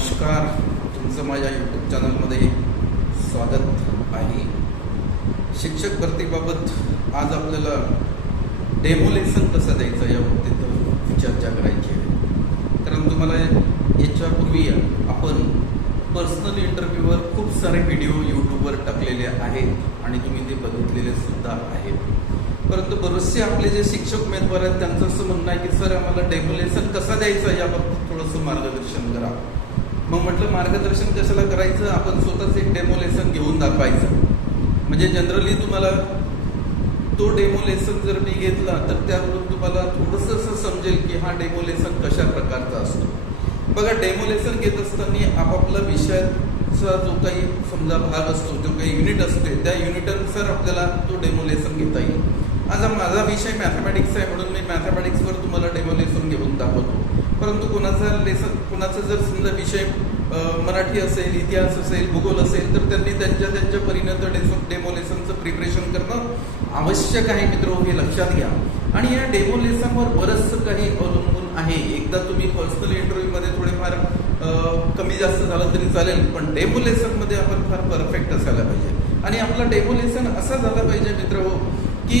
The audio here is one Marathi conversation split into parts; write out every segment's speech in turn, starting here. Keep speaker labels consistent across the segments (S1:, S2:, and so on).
S1: नमस्कार. तुमचं माझ्या यूट्यूब चॅनलमध्ये स्वागत आहे. शिक्षक भरतीबाबत आज आपल्याला डेमोलेसन कसं द्यायचं या बाबतीत चर्चा करायची आहे. कारण तुम्हाला याच्यापूर्वी आपण पर्सनल इंटरव्ह्यूवर खूप सारे व्हिडिओ यूट्यूबवर टाकलेले आहेत आणि तुम्ही ते बघितलेले सुद्धा आहेत. परंतु बरेचसे आपले जे शिक्षक उमेदवार आहेत त्यांचं असं म्हणणं आहे की सर आम्हाला डेमोलेसन कसं द्यायचं याबाबतीत थोडंसं मार्गदर्शन करा. मग म्हटलं मार्गदर्शन कशाला करायचं? आपण स्वतःच एक डेमोलेसन घेऊन दाखवायचं. म्हणजे जनरली तुम्हाला तो डेमोलेसन जर मी घेतला तर त्यावरून तुम्हाला थोडंसं असं समजेल की हा डेमोलेसन कशा प्रकारचा असतो. बघा डेमोलेसन घेत असताना आपापला विषयाचा जो काही समजा भाग असतो जो काही युनिट असते त्या युनिटनुसार आपल्याला तो डेमोलेसन घेता येईल. आज माझा विषय मॅथमॅटिक्स आहे म्हणून मी मॅथमॅटिक्सवर तुम्हाला डेमोलेसन घेऊन दाखवतो. परंतु कोणाचा लेसन कोणाचा जर समजा विषय मराठी असेल इतिहास असेल भूगोल असेल तर त्यांनी त्यांच्या त्यांच्या परीनं तर डेमोलेसनचं प्रिपरेशन करणं आवश्यक आहे मित्र हे लक्षात घ्या. आणि या डेमोलेसनवर बरंचसं काही अवलंबून आहे. एकदा तुम्ही पर्सनल इंटरव्ह्यूमध्ये थोडेफार कमी जास्त झालं तरी चालेल पण डेमोलेसनमध्ये आपण फार परफेक्ट असायला पाहिजे. आणि आपला डेमोलेसन असा झाला पाहिजे मित्र हो की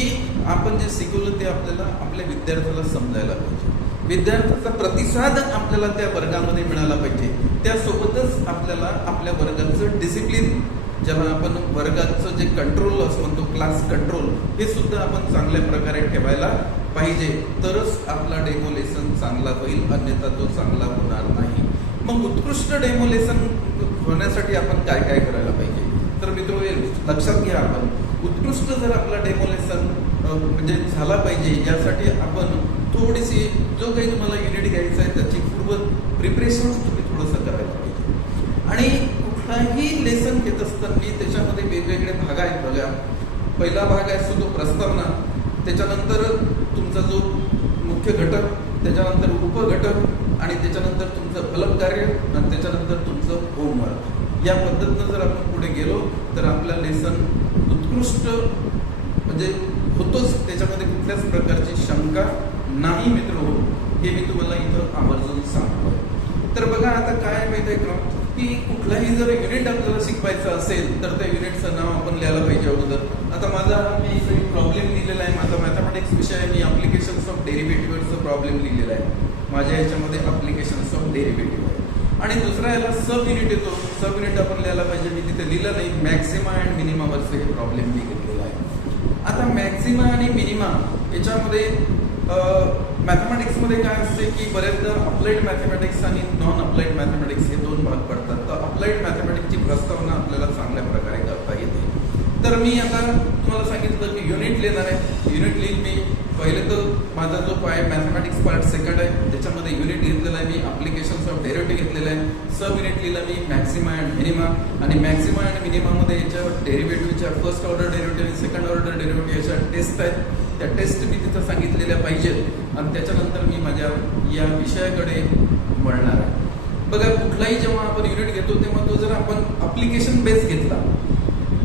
S1: आपण जे शिकवलं ते आपल्याला आपल्या विद्यार्थ्याला समजायला पाहिजे. विद्यार्थ्याचा प्रतिसाद आपल्याला त्या वर्गामध्ये मिळाला पाहिजे. त्यासोबतच आपल्याला आपल्या वर्गाचं डिसिप्लिन जेव्हा आपण वर्गाचं जे कंट्रोल असं म्हणतो क्लास कंट्रोल हे सुद्धा आपण चांगल्या प्रकारे ठेवायला पाहिजे. तरच आपला डेमोलेसन चांगला होईल अन्यथा तो चांगला होणार नाही. मग उत्कृष्ट डेमोलेसन होण्यासाठी आपण काय काय करायला पाहिजे? तर मित्र लक्षात घ्या आपण. उत्कृष्ट जर आपला डेमोलेसन म्हणजे झाला पाहिजे यासाठी आपण थोडीशी जो काही तुम्हाला युनिट घ्यायचा आहे त्याची पूर्व प्रिपरेशन तुम्ही थोडंसं करायला पाहिजे आणि कुठलाही लेसन घेत असताना त्याच्यामध्ये वेगवेगळे भाग आहेत बघा. पहिला भाग असतो तो प्रस्तावना. त्याच्यानंतर तुमचा जो मुख्य घटक त्याच्यानंतर उपघटक आणि त्याच्यानंतर तुमचं फलक कार्य आणि त्याच्यानंतर तुमचं होमवर्क या पद्धतीनं जर आपण पुढे गेलो तर आपला लेसन उत्कृष्ट म्हणजे होतोच. त्याच्यामध्ये कुठल्याच प्रकारची शंका नाही मित्र हो. हे मी तुम्हाला इथं आवर्जून सांगतो तर बघा आता काय माहीत आहे का? की कुठलाही जर युनिट आपल्याला शिकवायचं असेल तर त्या युनिटचं नाव आपण लिहायला पाहिजे अगोदर. आता माझा मी प्रॉब्लेम लिहिलेला आहे. माझा मॅथमॅटिक्स विषय आहे मी अप्लिकेशन्स ऑफ डेरिव्हेटिव्हचा प्रॉब्लेम लिहिलेला आहे. माझ्या याच्यामध्ये अप्लिकेशन्स ऑफ डेरिव्हेटिव्ह आहे. आणि दुसरा याला सब युनिट येतो. सब युनिट आपण लिहायला पाहिजे. मी तिथे लिहिलं नाही. मॅक्झिमा अँड मिनिमावरचं हे प्रॉब्लेम मी घेतलेला आहे. आता मॅक्झिमा आणि मिनिमा याच्यामध्ये मॅथमॅटिक्समध्ये काय असते की बऱ्याचदा अप्लाइड मॅथमॅटिक्स आणि नॉन अप्लाइड मॅथमॅटिक्स हे दोन भाग पडतात. तर अप्लाइड मॅथमॅटिक्सची प्रस्तावना आपल्याला चांगल्या प्रकारे करता येते. तर मी आता तुम्हाला सांगितलं की युनिट लिहिणार आहे. युनिट लिहिल मी. पहिले तर माझा जो पाय मॅथमॅटिक्स पार्ट सेकंड आहे. त्याच्यामध्ये युनिट घेतलेला आहे मी. अप्लिकेशन्स ऑफ डेरिव्हेटिव्ह घेतलेलं आहे. सब युनिट लिहिलं मी. मॅक्सिमा अँड मिनिमा आणि मॅक्सिमा अँड मिनिमामध्ये याच्या डेरिव्हेटिव्हच्या first order derivative second order derivative याच्या टेस्ट आहेत. त्या टेस्ट मी तिथं सांगितलेल्या पाहिजेत. आणि त्याच्यानंतर मी माझ्या या विषयाकडे वळणार आहे. बघा कुठलाही जेव्हा आपण युनिट घेतो तेव्हा तो जर आपण अप्लिकेशन बेस घेतला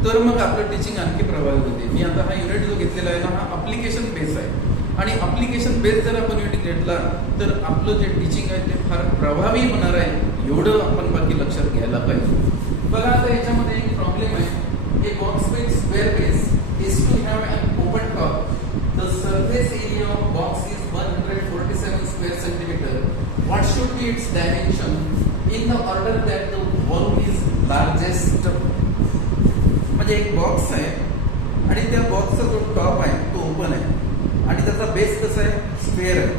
S1: तर मग आपलं टीचिंग आणखी प्रभावी होते. मी आता हा युनिट जो घेतलेला आहे ना हा अप्लिकेशन बेस आहे. आणि अप्लिकेशन बेस जर आपण युनिट घेतला तर आपलं जे टीचिंग आहे ते फार प्रभावी होणार आहे एवढं आपण बाकी लक्षात घ्यायला पाहिजे. बघा आता याच्यामध्ये एक प्रॉब्लेम आहे. हे box base square base is to have surface area of box is 147 square centimeter. What should be its dimension? In the order that the volume is largest? म्हणजे एक बॉक्स आहे आणि त्या बॉक्सचा जो टॉप आहे तो ओपन आहे. आणि त्याचा बेस कसा आहे? स्क्वेअर आहे.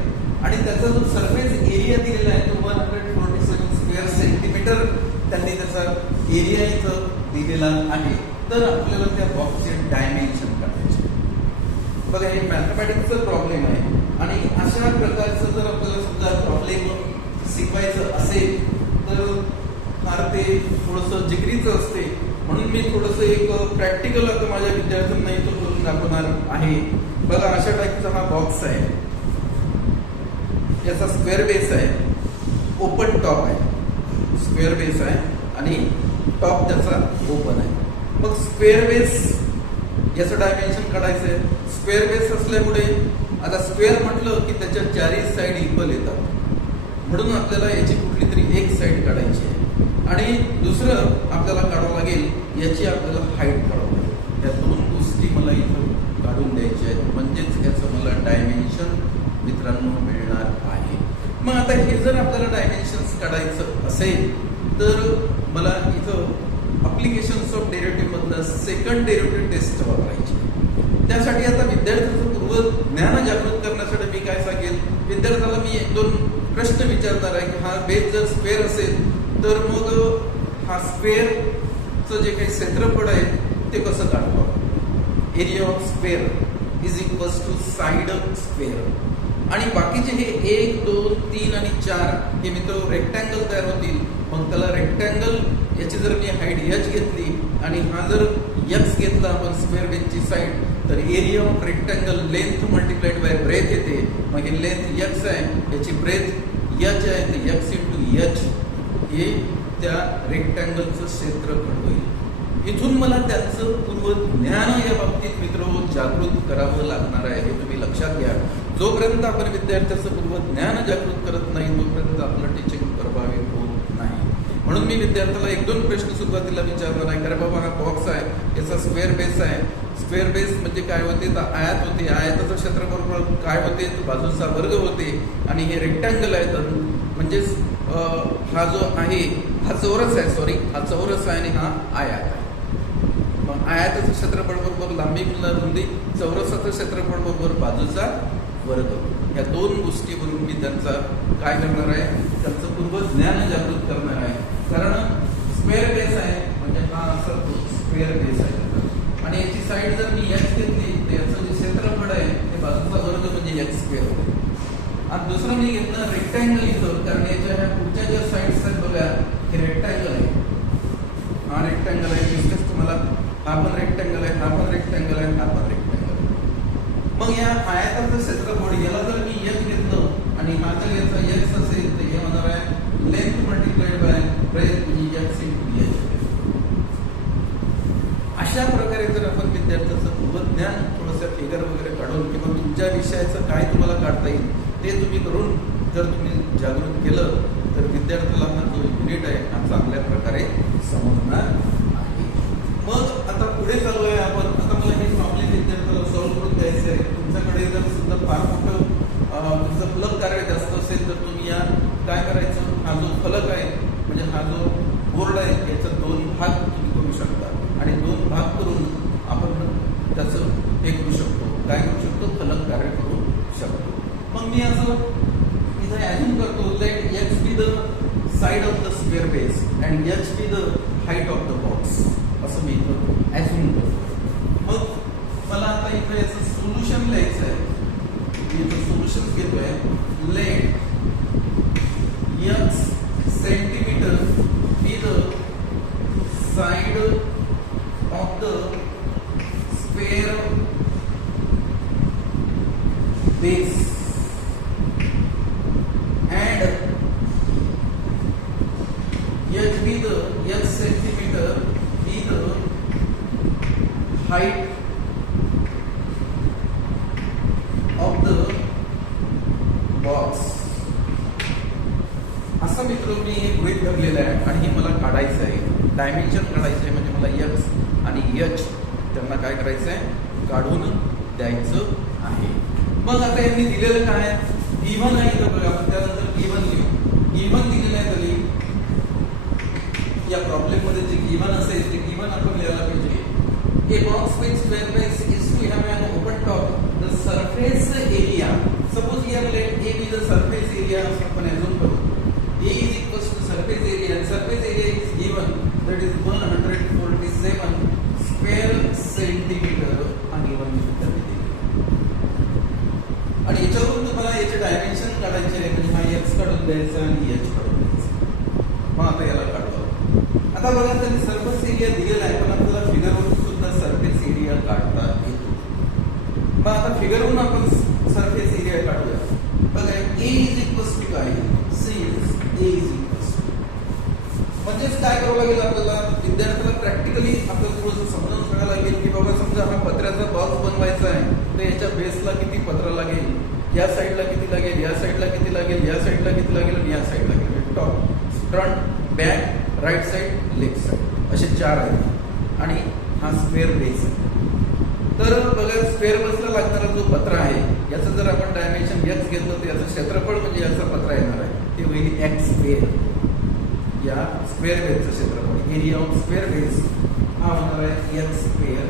S1: आणि त्याचा जो सरफेस एरिया दिलेला आहे तो one hundred forty seven square centimetre त्यांनी त्याचा एरिया इथं दिलेला आहे. तर आपल्याला त्या बॉक्सचे डायमेन्शन बघा हे मॅथमॅटिक्सचा प्रॉब्लेम आहे. आणि अशा प्रकारचं जर आपल्याला समजा प्रॉब्लेम शिकवायचं असेल तर फार ते थोडंसं जिगरीचं असते. म्हणून मी थोडंसं एक प्रॅक्टिकल आता माझ्या विद्यार्थ्यांना इथं करून दाखवणार आहे. बघा अशा टाईपचा हा बॉक्स आहे. याचा स्क्वेअर बेस आहे. ओपन टॉप आहे. स्क्वेअर बेस आहे. आणि टॉप त्याचा ओपन आहे. मग स्क्वेअर बेस याचं डायमेन्शन काढायचं आहे. स्क्वेअर बेस असल्यामुळे आता स्क्वेअर म्हटलं की त्याच्या चारही साईड इक्वल येतात. म्हणून आपल्याला याची कुठली तरी एक साईड काढायची आहे. आणि दुसरं आपल्याला काढावं लागेल याची आपल्याला हाईट काढावं लागेल. या दोन गोष्टी मला इथं काढून द्यायच्या आहेत. म्हणजेच याचं मला डायमेन्शन मित्रांनो मिळणार आहे. मग आता हे जर आपल्याला डायमेन्शन्स काढायचं असेल तर मला इथं अप्लिकेशन्स ऑफ डेरिव्हेटिव्ह मधलं सेकंड डेरिव्हेटिव्ह टेस्ट वापरायची त्यासाठी आता विद्यार्थ्यांचं पूर्व ज्ञान जागृत करण्यासाठी मी काय सांगेल विद्यार्थ्याला मी एक दोन प्रश्न विचारणार आहे की हा बेस जर स्क्वेअर असेल तर मग हा स्क्वेअरचं जे काही क्षेत्रफळ आहे ते कसं काढावं area of square is equals to side square आणि बाकीचे हे एक दोन तीन आणि चार हे मित्र रेक्टँगल तयार होतील. मग त्याला रेक्टँगल याची जर मी हाईट एच घेतली आणि हा जर यक्स घेतला आपण स्क्वेअर बेनची साईड तर area of rectangle length multiplied by breadth येते. मग हे लेंथ यक्स आहे याची ब्रेथ यच आहे ते यक्स इंटू यच हे त्या रेक्टँगलचं क्षेत्रफळ होईल. इथून मला त्यांचं पूर्व ज्ञान या बाबतीत मित्र जागृत करावं लागणार आहे हे तुम्ही लक्षात घ्या. जोपर्यंत आपण विद्यार्थ्याचं पूर्व ज्ञान जागृत करत नाही तोपर्यंत आपलं टीचिंग प्रभावी होत नाही. म्हणून मी विद्यार्थ्याला एक दोन प्रश्न सुरुवातीला विचारणार आहे कारण बाबा हा बॉक्स आहे याचा स्क्वेअर बेस आहे. स्क्वेअर बेस म्हणजे काय होते? तर आयात होते. आयाताचं क्षेत्रफळ काय होते? तर बाजूचा वर्ग होते. आणि हे रेक्टँगल आहे तर म्हणजेच हा जो आहे हा चौरस आहे. सॉरी हा चौरस आहे आणि हा आयात आहे. मग आयाताचं क्षेत्रफळ बरोबर लांबी रुंदी? चौरसाचं क्षेत्रफळ बरोबर बाजूचा वर्ग. या दोन गोष्टीवरून मी त्यांचा काय करणार आहे? त्यांचं पूर्व ज्ञान जागृत करणार आहे. कारण स्क्वेअर बेस आहे. म्हणजे हा असा स्क्वेअर बेस आहे. आणि याची साईड जर मी एक्स घेतली याचं जे क्षेत्रफळ आहे ते बाजूचा वर्ग म्हणजे एक्स स्क्वेअर होते आणि दुसरं मी घेतलं रेक्टँगल घेतलं कारण याच्या ह्या पुढच्या ज्या साईड्स आहेत बघा हे रेक्टँगल आहे. हा रेक्टँगल आहे दिसतेच तुम्हाला. हा पण रेक्टँगल आहे हा पण रेक्टँगल आहे हा पण रेक्टँगल मग या आयाताचं क्षेत्रफळ याला जर मी एच घेतलं आणि हा जर याचा एक्स असेल तर हे होणार आहे लेंथ मल्टिप्लाइड बाय ब्रेथ म्हणजे एक्स इंटू अशा प्रकारे जर आपण विद्यार्थ्याचं पूर्वज्ञान थोडंसं फिगर वगैरे काढून किंवा तुमच्या विषयाचं काय तुम्हाला काढता येईल ते तुम्ही करून जर तुम्ही जागृत केलं तर विद्यार्थ्याला हा जो युनिट आहे हा चांगल्या प्रकारे समजणार आहे. मग आता पुढे चालू आहे आपण. आता मला हे प्रॉब्लेम विद्यार्थ्याला सॉल्व्ह करून द्यायचं आहे. तुमच्याकडे जर समजा फार मोठं तुमचं फलक कार्य जास्त असेल तर तुम्ही या काय करायचं? हा जो फलक आहे म्हणजे हा जो बोर्ड आहे याचा दोन भाग तुम्ही करू शकता आणि दोन भाग करून आपण त्याचं हे करू शकतो. काय करू शकतो? फलक कार्य करू शकतो. मग मी असं इथे अजून करतो let x be the side of the square base and h be the height of the box असं मी इथं ॲझ्युम करतो. मग मला आता इथं याचं सोल्युशन लिहायचं आहे मी इथं सोल्युशन घेतोय. Let x centimetre be the side of the square base and h be the h centimeter be the height of the box असं मित्र मी हे गृहित धरलेलं आहे आणि हे मला काढायचं आहे डायमेन्शन काढायचं आहे म्हणजे मला यक्स आणि यच त्यांना काय करायचं आहे काढून द्यायचं आहे मग आता यांनी दिलेलं काय गिव्हन आहे इथं बघा आपण त्यानंतर गिव्हन लिहू गिव्हन दिलेलं आहे तरी या प्रॉब्लेममध्ये जे गिव्हन असेल ते गिव्हन आपण लिहायला पाहिजे A box with square base is to have an open top. The surface area. Suppose here let A be the surface area. असं आपण assume करू. A is equals to surface area and surface area is given that is 147 square centimetre आणि वन मीटर आणि याच्यावरून तुम्हाला याचे डायमेन्शन काढायचे आहे म्हणजे हा एक्स काढून द्यायचा आणि एच काढून द्यायचा. मग आता याला काढतो आता बघा त्यांनी सर्फेस एरिया दिलेला आहे पण आपल्याला फिगरवरून सुद्धा सरफेस एरिया काढता येतो. मग आता फिगरवरून आपण सरफेस एरिया काढूया. बघा ए इज इक्वल्स टू काय? C is A is equals म्हणजेच काय करावं लागेल आपल्याला? या साईडला किती लागेल या साईडला किती लागेल या साईडला किती लागेल आणि या साईडला किती top front back right side left side असे चार आहेत. आणि हा स्क्वेअर बेस आहे. तर बघा स्क्वेअर बसला लागणारा जो पत्रा आहे याचं जर आपण डायमेन्शन एक्स घेतलं तर याचं क्षेत्रफळ म्हणजे याचा पत्रा येणार आहे. ते होईल एक्स स्क्वेअर या स्क्वेअर बेसचं क्षेत्रफळ एरिया ऑफ स्क्वेअर बेस हा होणार आहे एक्स स्क्वेअर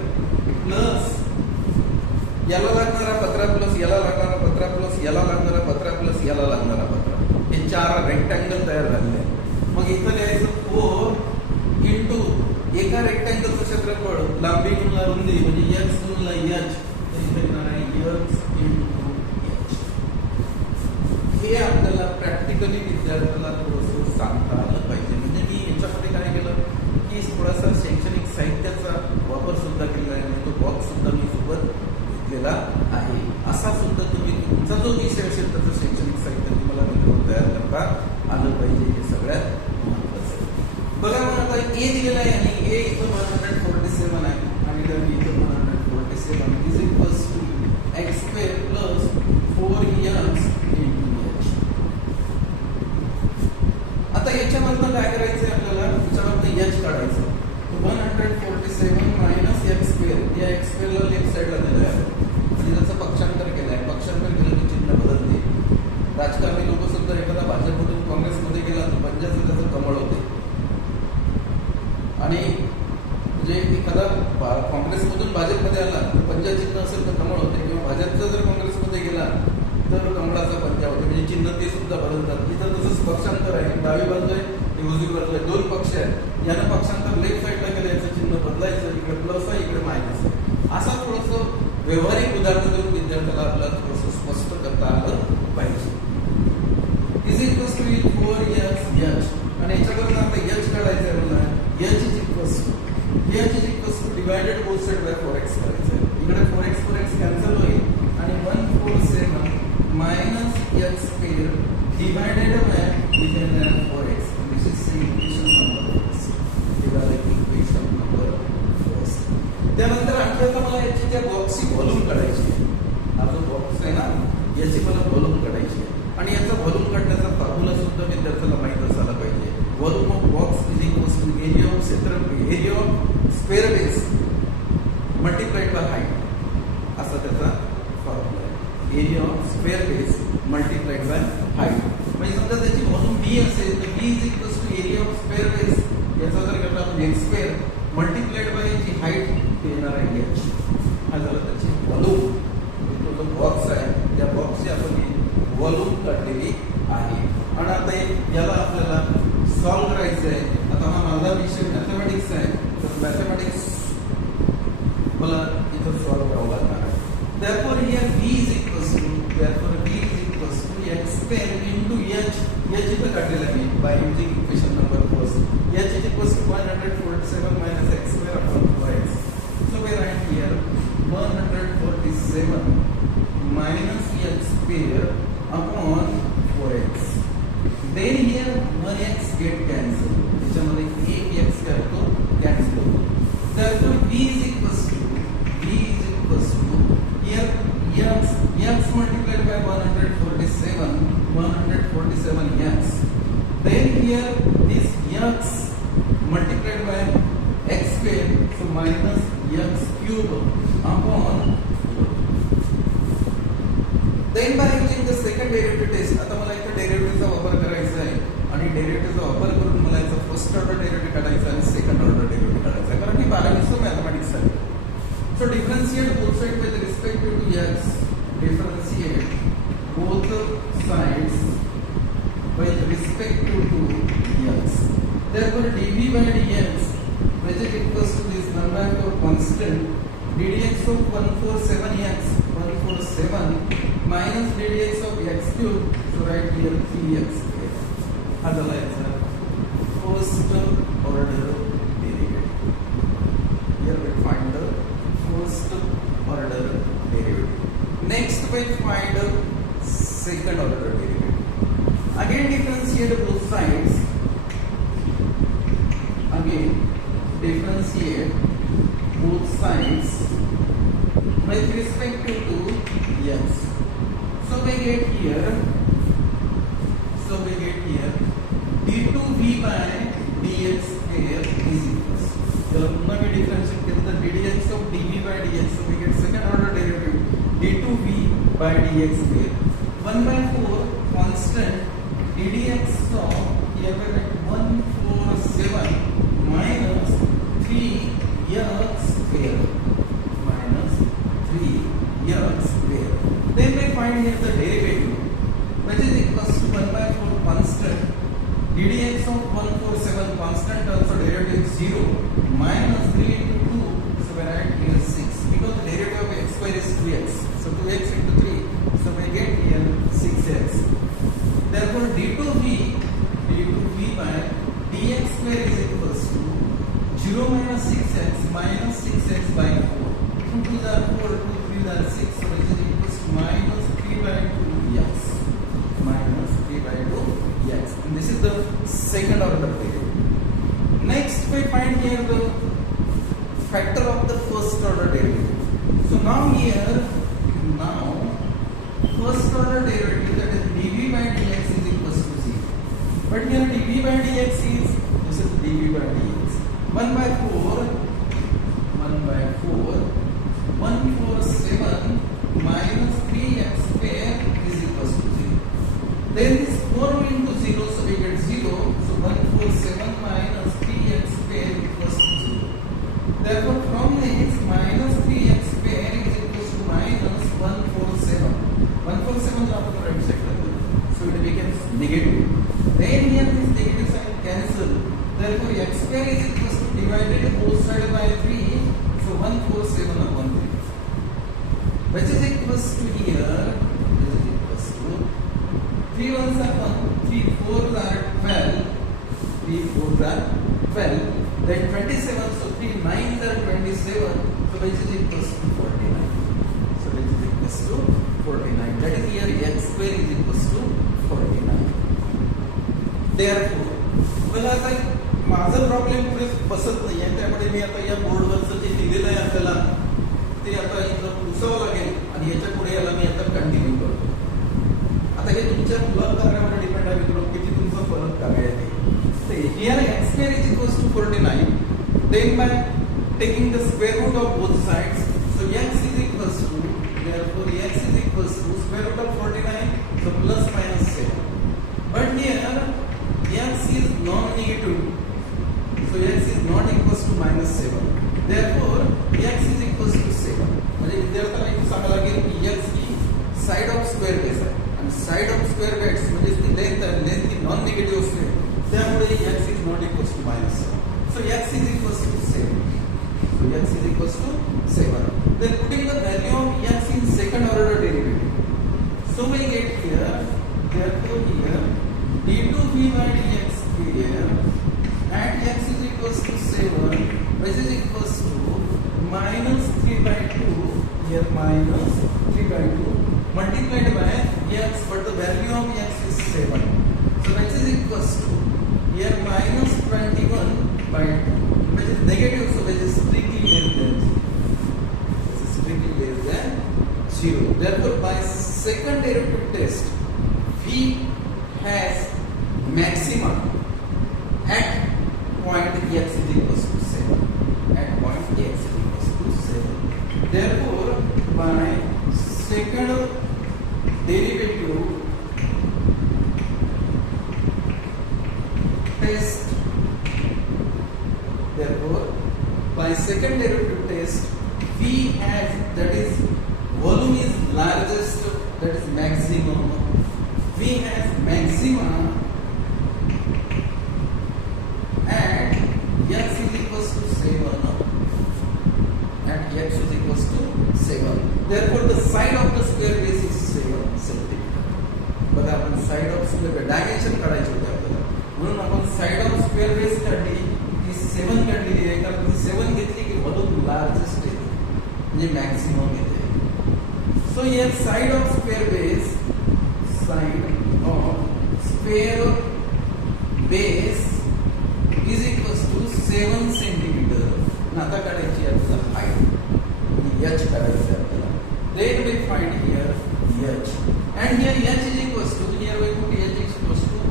S1: प्लस याला लागणारा पत्रा प्लस याला लागणारा याला लागणारा पत्रा प्लस याला लागणारा पत्रा. हे चार रेक्टँगल तयार झालेले मग इथं लिहायचं फोर इंटू. एका रेक्टँगलचं क्षेत्रफळ लांबी गुणला रुंदी म्हणजे एक्स गुणला एच हे आपल्याला प्रॅक्टिकली विद्यार्थ्याला थोडंसं सांगता आलं पाहिजे. म्हणजे मी याच्यामध्ये काय केलं? की थोडासा शैक्षणिक साहित्याचा वापर सुद्धा केला आहे. तो बॉक्स सुद्धा मी सोबत केला आहे. असा सुद्धा तुम्ही तुमचा जो विषय असेल त्याचं शैक्षणिक साहित्य तुम्हाला मित्र तयार करता आलं पाहिजे हे सगळ्यात महत्वाचं आहे. बघा मग आता ए दिलेला आहे आणि ए इथं वन हंड्रेड फोर्टी सेवन आहे आणि इथं one hundred forty seven is equals to x square plus four years into h आता याच्यामधनं काय करायचंय आपल्याला याच्यामधनं एच काढायचं one hundred forty seven minus x square या एक्स स्क्वेअरला लेफ्ट साईडला दिलं आहे आणि त्याचं पक्षांतर केलं आहे पक्षांतर केलं की चिन्ह बदलते राजकारणी लोक सुद्धा एखादा भाजपमधून काँग्रेसमध्ये गेला तर पंजाचं त्याचं कमळ होते आणि म्हणजे एखादा भा- काँग्रेसमधून भाजपमध्ये आला तर पंजा चिन्ह असेल तर कमळ होते किंवा भाजपचा जर काँग्रेसमध्ये गेला तर कमळाचा पंजा होते म्हणजे चिन्ह ते सुद्धा बदलतात इथं तसंच पक्षांतर आहे डावी बाजू आहे आणि उजवी बाजू आहे दोन पक्ष आहेत लेफ्ट साईडला गेलं याचं चिन्ह बदलायचं इकडे प्लस आहे इकडे मायनस आहे. असं थोडंसं व्यवहारिक उदाहरण देऊन विद्यार्थ्याला आपल्याला थोडंसं स्पष्ट करता आलं पाहिजे is equals to is four h h आणि याच्याकडून आता एच काढायचं आहे मला h is equals to h is equals to divided both side by four x करायचं आहे इकडे four x four x cancel होईल आणि one four seven minus h square divided by divided four x this is equation number first equation number first त्यानंतर आणखी आता मला याची त्या बॉक्सची व्हॉल्यूम काढायची आहे हा जो बॉक्स आहे ना याची मला व्हॉल्यूम काढायची आहे आणि याचा व्हॉल्यूम काढण्याचा फॉर्म्युला सुद्धा विद्यार्थ्याला माहीत असायला पाहिजे volume of box is equals to area of क्षेत्र area of square base multiplied by height असा त्याचा फॉर्म्युला आहे. Area of square base multiplied by height म्हणजे समजा त्याची व्हॉल्यूम बी असेल तर B is equals to area of square base याचा जर घेतला आपण एक्स स्क्वेअर मल्टिप्लाइड बाय याची हाईट ते येणार आहे. हा झाला त्याची volume equals to 147 minus x square upon 4x so we write here? 147 order derivative काढायचा आणि सेकंड ऑर्डर डेरिव्हेटिव्ह काढायचा आहे. कारण मी बारावीचं मॅथमॅटिक्स आहे So differentiate both sides differentiate both sides with respect to, to x. So we get here. So we get here d2v by dx square is equals. त्याला पुन्हा मी डिफरन्शिएट केलं तर ddx of dv by dx so we get second order derivative d2v by dx square 1 by 4 constant ddx of here we 147 constant also derivative is 0 minus 3 into 2 so we here 6 because the derivative of x square is 2x so 2x into 3 so we get here 6x therefore d2v d2v by dx square is equals to 0 minus 6x minus 6x by 4 2 to the 4 2 3 the 6 so it is equals to minus 3 by 2x minus 3 by 2 x. And this is the second order derivative. Next, we find here the factor of the first order derivative. So now here, now first order derivative that is dv by dx is equals to 0. But here dv by dx is this is dv by dx. 1 by 4, 1 by 4, 147 minus 3x square is equals to 0. Then this 4 into 0, so we get 0. So 147 minus 3x square equals to 0. Therefore, from this minus 3x square is equals to minus 147. 147 is after right side. So it becomes negative. Then here this negative sign cancel. Therefore, x square is equals to divided both sides by 3. So 147 upon 3. Which is equals to here, 3 ones are 1, 3 fours are 12, 3 fours are 12, then 27, so 3 nines are 27, so which is equals to 49. So which is equals to 49. That is here x square is equals to 49. Therefore, मला आता एक माझं प्रॉब्लेम पुढे बसत नाही आहे त्यामुळे मी आता या बोर्डवरचं जे दिलेलं आहे आपल्याला ते आता इथं पुसावं लागेल आणि याच्यापुढे याला मी आता कंटिन्यू करतो आता हे तुमच्या फरक करण्यावर डिपेंड आहे मित्रांनो किती तुमचं फरक कार्य आहे ते. Here x square is equals to forty nine then by taking the square root of both sides so x is equals to therefore x is equals to square root of 49 so plus minus 7 but here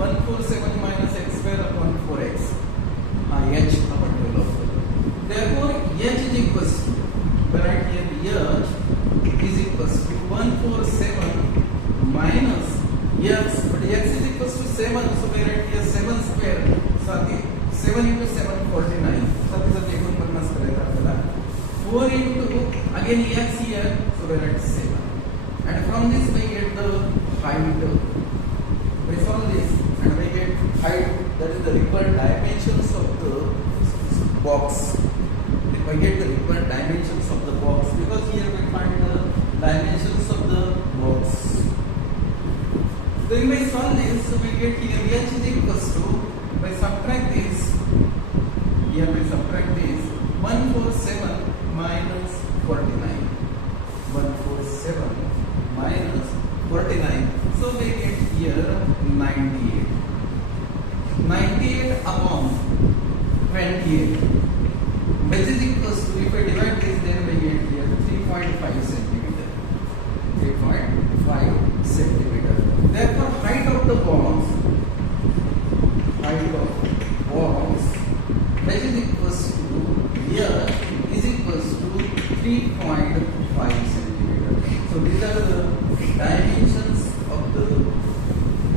S1: quando você, quando This, so we get here is equals to, by subtract this, here we subtract this, 147 minus 49. 147 minus 49. So we get here 98. 98 upon 28. Which is equals to, if I divide this, then we get here 3.5 centimeter. 3.5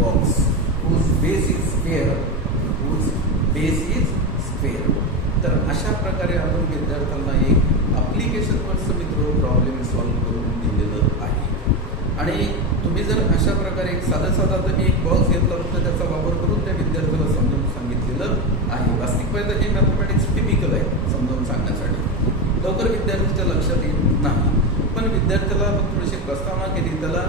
S1: box whose base is square, whose base is square. तर अशा प्रकारे आपण विद्यार्थ्यांना एक अप्लिकेशनवरचं मित्र प्रॉब्लेम सॉल्व्ह करून दिलेलं आहे. आणि तुम्ही जर अशा प्रकारे एक साधा साधा आता एक बॉक्स घेतला होता त्याचा वापर करून त्या विद्यार्थ्याला समजावून सांगितलेलं आहे. वास्तविक पाहिजे हे मॅथमॅटिक्स टिपिकल आहे समजावून सांगण्यासाठी. लवकर विद्यार्थ्याच्या लक्षात येत नाही. पण विद्यार्थ्याला थोडीशी प्रस्तावना केली त्याला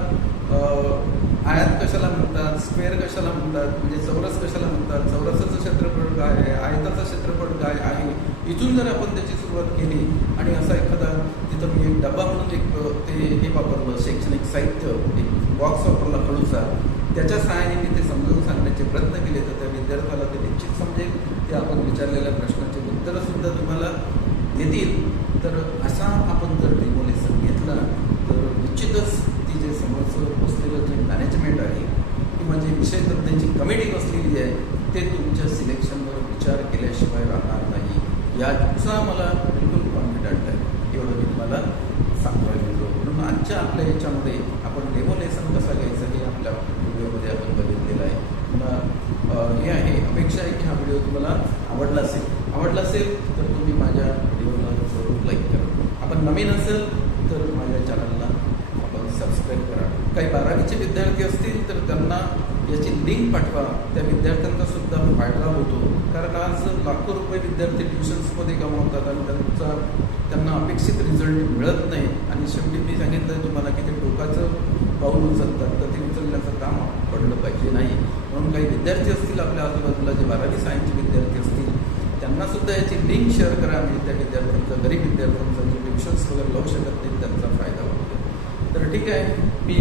S1: आयात कशाला म्हणतात? स्क्वेअर कशाला म्हणतात? म्हणजे चौरस कशाला म्हणतात? चौरसाचं क्षेत्रफळ काय आहे? आयताचं क्षेत्रफळ काय आहे? इथून जर आपण त्याची सुरुवात केली आणि असा एखादा तिथं मी एक डबा म्हणून एक ते हे वापरलं शैक्षणिक साहित्य एक बॉक्स वापरला खडूचा त्याच्या सहाय्याने मी ते समजावून सांगण्याचे प्रयत्न केले तर त्या विद्यार्थ्याला ते निश्चित समजेल ते आपण विचारलेलं प्रश्नाचे उत्तरं सुद्धा तुम्हाला येतील तर असा आपण जर डेमोलेसन घेतला तर निश्चितच ती जे समोरचं बसलेलं जे मॅनेजमेंट आहे किंवा जे विषय तज्ञांची कमिटी बसलेली आहे ते तुमच्या सिलेक्शनवर विचार केल्याशिवाय राहणार नाही याचा मला बिलकुल कॉन्फिडंट आहे एवढं मी तुम्हाला सांगतो म्हणून आजच्या आपल्या याच्यामध्ये आपण डेमोलेसन कसा घ्यायचं हे आपल्या व्हिडिओमध्ये आपण बघितलेलं आहे पुन्हा अं, हे आहे अपेक्षा आहे की हा व्हिडिओ तुम्हाला आवडला असेल आवडला असेल तर तुम्ही माझ्या व्हिडिओला जरूर लाईक करा आपण नवीन असेल तर माझ्या चॅनलला आपण सबस्क्राईब करा काही बारावीचे विद्यार्थी असतील तर त्यांना याची लिंक पाठवा. त्या विद्यार्थ्यांचा सुद्धा फायदा होतो. कारण आज लाखो रुपये विद्यार्थी ट्युशन्समध्ये कमावतात आणि त्यांचा त्यांना अपेक्षित रिझल्ट मिळत नाही. आणि शेवटी मी सांगितलं तुम्हाला की ते टोकाचं पाऊल उचलतात. तर ते उचलण्याचं काम पडलं पाहिजे नाही. म्हणून काही विद्यार्थी असतील आपल्या आजूबाजूला जे बारावी सायन्सचे विद्यार्थी असतील त्यांना सुद्धा याची लिंक शेअर करा म्हणजे त्या विद्यार्थ्यांचा गरीब विद्यार्थ्यांचा जे ट्युशन्स वगैरे लावू शकत नाही त्यांचा फायदा होतो. तर ठीक आहे. मी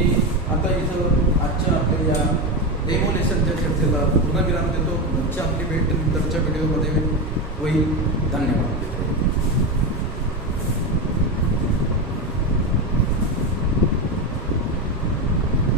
S1: आता इथं आजच्या आपल्या या डेमोलेशनच्या चर्चेला पूर्णविराम देतो. पुढच्या आपली भेट नंतरच्या व्हिडिओमध्ये होईल. धन्यवाद.